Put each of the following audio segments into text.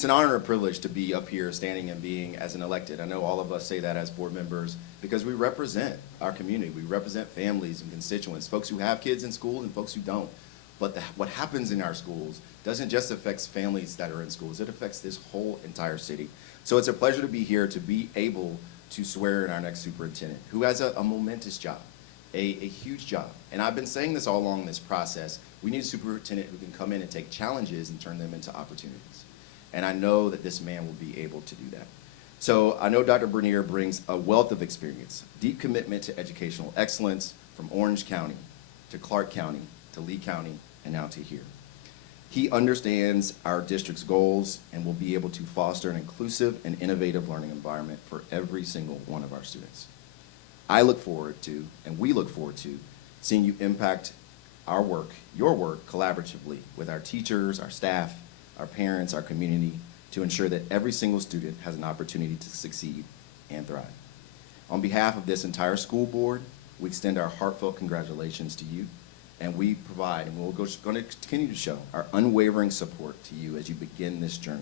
It's an honor and a privilege to be up here standing and being as an elected. I know all of us say that as board members because we represent our community. We represent families and constituents, folks who have kids in school and folks who don't. But what happens in our schools doesn't just affect families that are in schools, it affects this whole entire city. So it's a pleasure to be here to be able to swear in our next superintendent, who has a momentous job, a huge job. And I've been saying this all along this process. We need a superintendent who can come in and take challenges and turn them into opportunities. And I know that this man will be able to do that. So I know Dr. Bernier brings a wealth of experience, deep commitment to educational excellence from Orange County to Clark County to Lee County and now to here. He understands our district's goals and will be able to foster an inclusive and innovative learning environment for every single one of our students. I look forward to, and we look forward to, seeing you impact our work, your work, collaboratively with our teachers, our staff, our parents, our community, to ensure that every single student has an opportunity to succeed and thrive. On behalf of this entire school board, we extend our heartfelt congratulations to you, and we provide, and we're going to continue to show, our unwavering support to you as you begin this journey.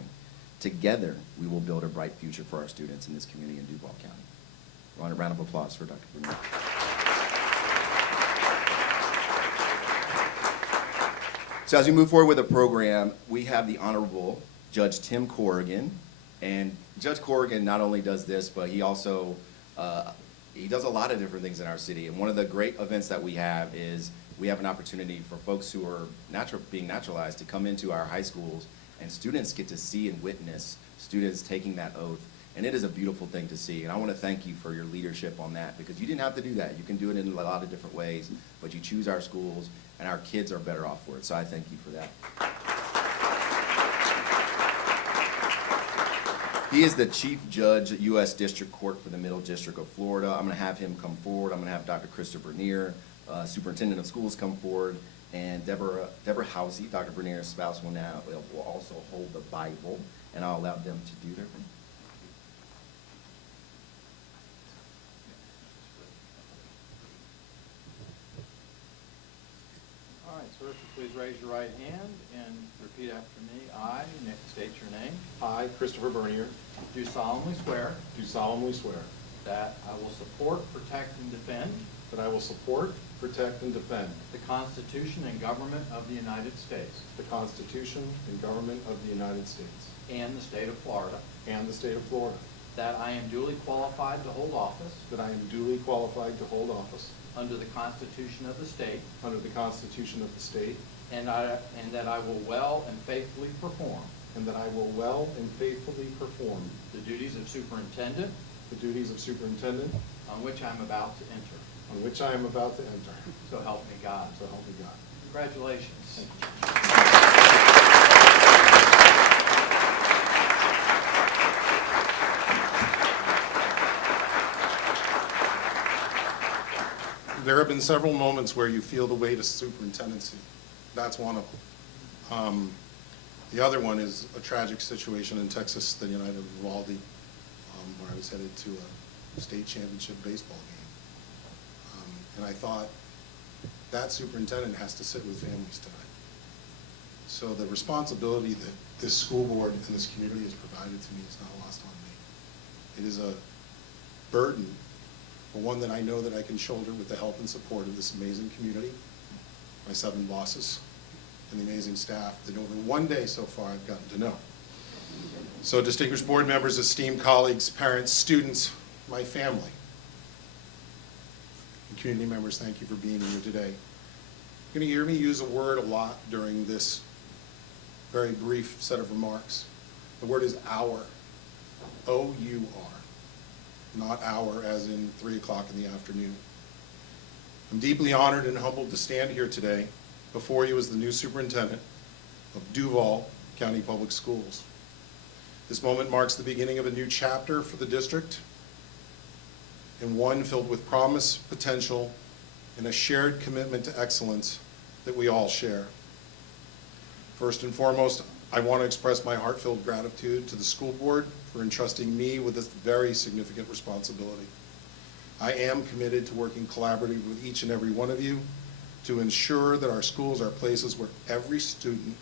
Together, we will build a bright future for our students in this community in Duval County. A round of applause for Dr. Bernier. So as we move forward with the program, we have the Honorable Judge Tim Corrigan. And Judge Corrigan not only does this, but he also, he does a lot of different things in our city. And one of the great events that we have is we have an opportunity for folks who are being naturalized to come into our high schools, and students get to see and witness students taking that oath. And it is a beautiful thing to see. And I want to thank you for your leadership on that, because you didn't have to do that. You can do it in a lot of different ways, but you choose our schools, and our kids are better off for it. So I thank you for that. He is the Chief Judge at U.S. District Court for the Middle District of Florida. I'm going to have him come forward. I'm going to have Dr. Christopher Bernier, Superintendent of Schools, come forward, and Deborah Housey, Dr. Bernier's spouse, will also hold the Bible, and I'll allow them to do their thing. All right, sir, if you please raise your right hand and repeat after me. I, state your name. I, Christopher Bernier, Do solemnly swear do solemnly swear that I will support, protect, and defend that I will support, protect, and defend the Constitution and government of the United States the Constitution and government of the United States and the state of Florida, and the state of Florida, that I am duly qualified to hold office that I am duly qualified to hold office under the Constitution of the state, under the Constitution of the state, and that I will well and faithfully perform and that I will well and faithfully perform the duties of superintendent the duties of superintendent on which I am about to enter. on which I am about to enter. So help me God. So help me God. Congratulations. There have been several moments where you feel the weight of superintendency. That's one of them. The other one is a tragic situation in Texas, the United Uvalde, where I was headed to a state championship baseball game. And I thought, that superintendent has to sit with families tonight. So the responsibility that this school board and this community has provided to me is not lost on me. It is a burden, but one that I know that I can shoulder with the help and support of this amazing community, my 7 bosses, and the amazing staff that over one day so far I've gotten to know. So distinguished board members, esteemed colleagues, parents, students, my family, and community members, thank you for being here today. You're going to hear me use a word a lot during this very brief set of remarks. The word is our, O-U-R, not hour as in 3 o'clock in the afternoon. I'm deeply honored and humbled to stand here today before you as the new superintendent of Duval County Public Schools. This moment marks the beginning of a new chapter for the district, and one filled with promise, potential, and a shared commitment to excellence that we all share. First and foremost, I want to express my heartfelt gratitude to the school board for entrusting me with this very significant responsibility. I am committed to working collaboratively with each and every one of you to ensure that our schools are places where every student,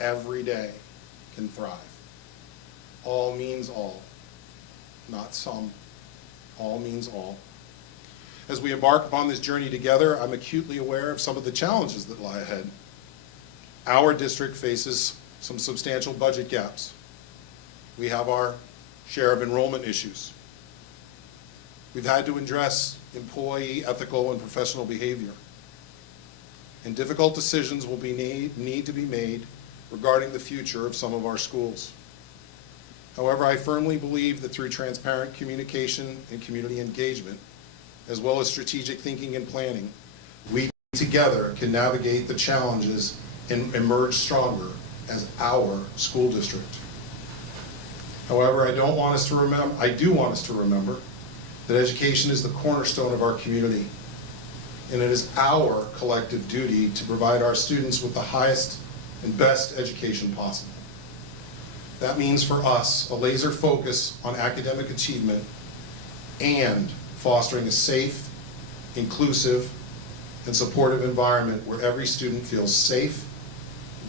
every day, can thrive. All means all, not some. All means all. As we embark upon this journey together, I'm acutely aware of some of the challenges that lie ahead. Our district faces some substantial budget gaps. We have our share of enrollment issues. We've had to address employee ethical and professional behavior. And difficult decisions will need to be made regarding the future of some of our schools. However, I firmly believe that through transparent communication and community engagement, as well as strategic thinking and planning, we together can navigate the challenges and emerge stronger as our school district. However, I do want us to remember that education is the cornerstone of our community, and it is our collective duty to provide our students with the highest and best education possible. That means for us a laser focus on academic achievement and fostering a safe, inclusive, and supportive environment where every student feels safe,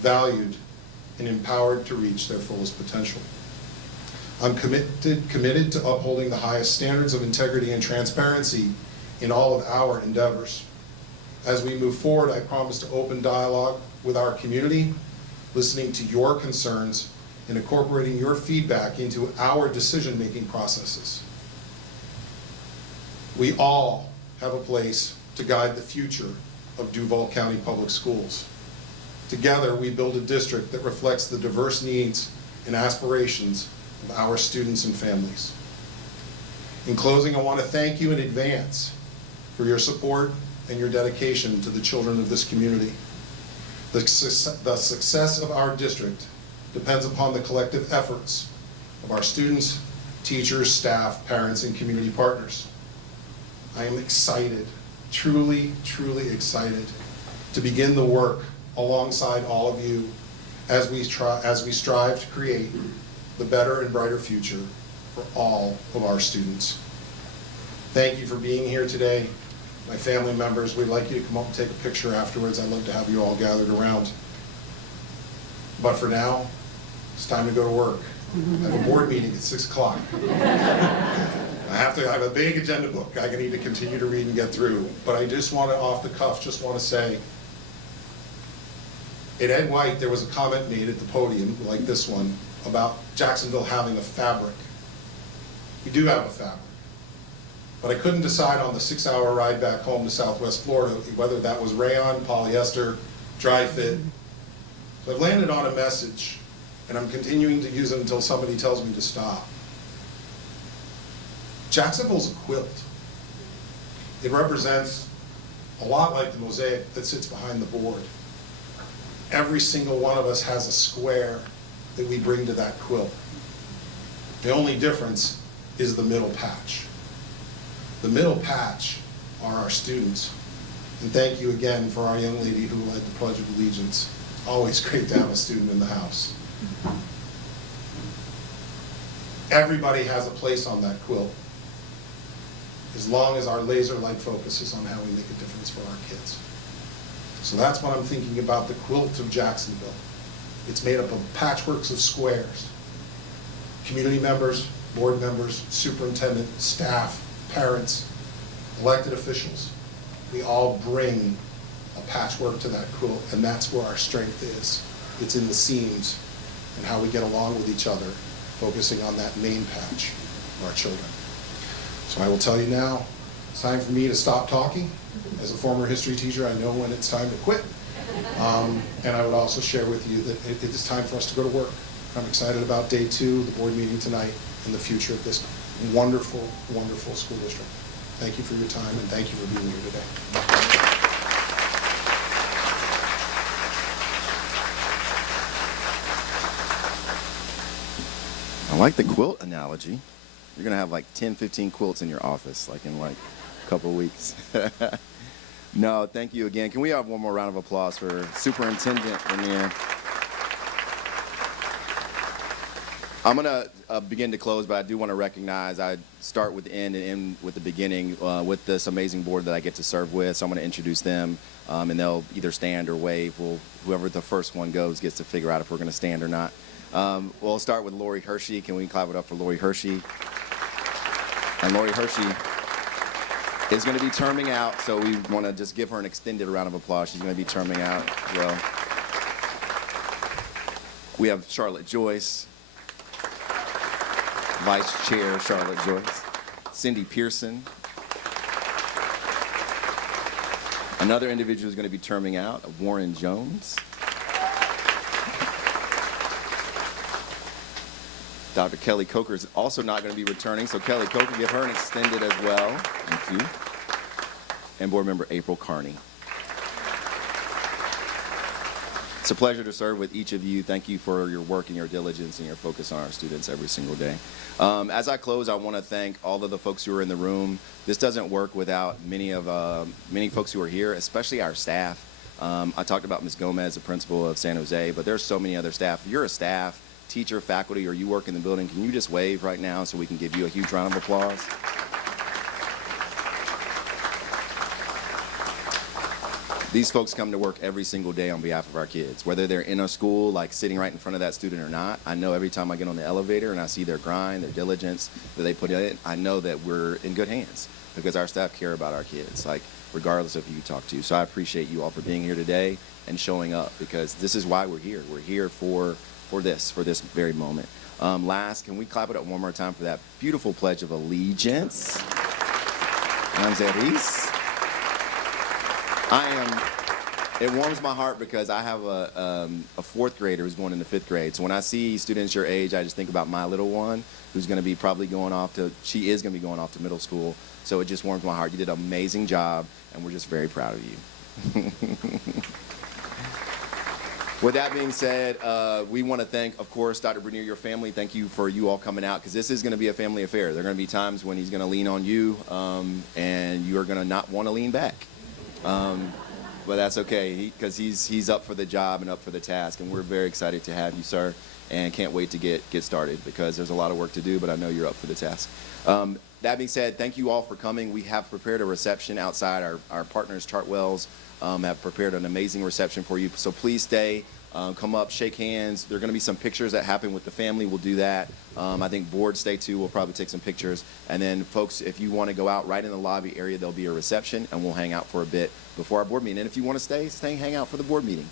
valued, and empowered to reach their fullest potential. I'm committed to upholding the highest standards of integrity and transparency in all of our endeavors. As we move forward, I promise to open dialogue with our community, listening to your concerns, and incorporating your feedback into our decision-making processes. We all have a place to guide the future of Duval County Public Schools. Together, we build a district that reflects the diverse needs and aspirations of our students and families. In closing, I want to thank you in advance for your support and your dedication to the children of this community. The success of our district depends upon the collective efforts of our students, teachers, staff, parents, and community partners. I am excited, truly, truly excited to begin the work alongside all of you as we strive to create the better and brighter future for all of our students. Thank you for being here today. My family members, we'd like you to come up and take a picture afterwards. I'd love to have you all gathered around. But for now, it's time to go to work. I have a board meeting at 6 o'clock. I have a big agenda book I need to continue to read and get through. But I just want to, off the cuff, just want to say, at Ed White, there was a comment made at the podium, like this one, about Jacksonville having a fabric. We do have a fabric. But I couldn't decide on the 6-hour ride back home to Southwest Florida whether that was rayon, polyester, dry fit. So I've landed on a message, and I'm continuing to use it until somebody tells me to stop. Jacksonville's a quilt. It represents a lot like the mosaic that sits behind the board. Every single one of us has a square that we bring to that quilt. The only difference is the middle patch. The middle patch are our students. And thank you again for our young lady who led the Pledge of Allegiance. Always great to have a student in the house. Everybody has a place on that quilt, as long as our laser-like focus is on how we make a difference for our kids. So that's what I'm thinking about the quilt of Jacksonville. It's made up of patchworks of squares. Community members, board members, superintendent, staff, parents, elected officials. We all bring a patchwork to that quilt, and that's where our strength is. It's in the seams and how we get along with each other, focusing on that main patch of our children. So I will tell you now, it's time for me to stop talking. As a former history teacher, I know when it's time to quit. And I would also share with you that it is time for us to go to work. I'm excited about day 2, the board meeting tonight, and the future of this wonderful, wonderful school district. Thank you for your time, and thank you for being here today. I like the quilt analogy. You're going to have like 10, 15 quilts in your office, like in like a couple of weeks. No, thank you again. Can we have one more round of applause for Superintendent Rainier? I'm going to begin to close, but I do want to recognize I start with the end and end with the beginning with this amazing board that I get to serve with. So I'm going to introduce them, and they'll either stand or wave. Whoever the first one goes gets to figure out if we're going to stand or not. We'll start with Lori Hershey. Can we clap it up for Lori Hershey? And Lori Hershey is going to be terming out, so we want to just give her an extended round of applause. She's going to be terming out as well. We have Charlotte Joyce, Vice Chair Charlotte Joyce, Cindy Pearson. Another individual who's going to be terming out, Warren Jones. Dr. Kelly Coker is also not going to be returning, so Kelly Coker, give her an extended as well. Thank you. And board member April Carney. It's a pleasure to serve with each of you. Thank you for your work and your diligence and your focus on our students every single day. As I close, I want to thank all of the folks who are in the room. This doesn't work without many folks who are here, especially our staff. I talked about Ms. Gomez, the principal of San Jose, but there's so many other staff. If you're a staff, teacher, faculty, or you work in the building, can you just wave right now so we can give you a huge round of applause? These folks come to work every single day on behalf of our kids, whether they're in a school, like sitting right in front of that student or not. I know every time I get on the elevator and I see their grind, their diligence that they put in, I know that we're in good hands because our staff care about our kids, like regardless of who you talk to. So I appreciate you all for being here today and showing up because this is why we're here. We're here for this very moment. Last, can we clap it up one more time for that beautiful Pledge of Allegiance? It warms my heart because I have a fourth grader who's going into fifth grade. So when I see students your age, I just think about my little one who's going to be probably she is going to be going off to middle school. So it just warms my heart. You did an amazing job, and we're just very proud of you. With that being said, we want to thank, of course, Dr. Bernier, your family. Thank you for you all coming out because this is going to be a family affair. There are going to be times when he's going to lean on you, and you are going to not want to lean back. But that's okay because he's up for the job and up for the task, and we're very excited to have you, sir, and can't wait to get started because there's a lot of work to do, but I know you're up for the task. That being said, thank you all for coming. We have prepared a reception outside. Our partners, Chartwells, have prepared an amazing reception for you, so please stay. Come up, shake hands. There are going to be some pictures that happen with the family. We'll do that. I think board stay too. We'll probably take some pictures. And then, folks, if you want to go out right in the lobby area, there'll be a reception, and we'll hang out for a bit before our board meeting. And if you want to stay, hang out for the board meeting.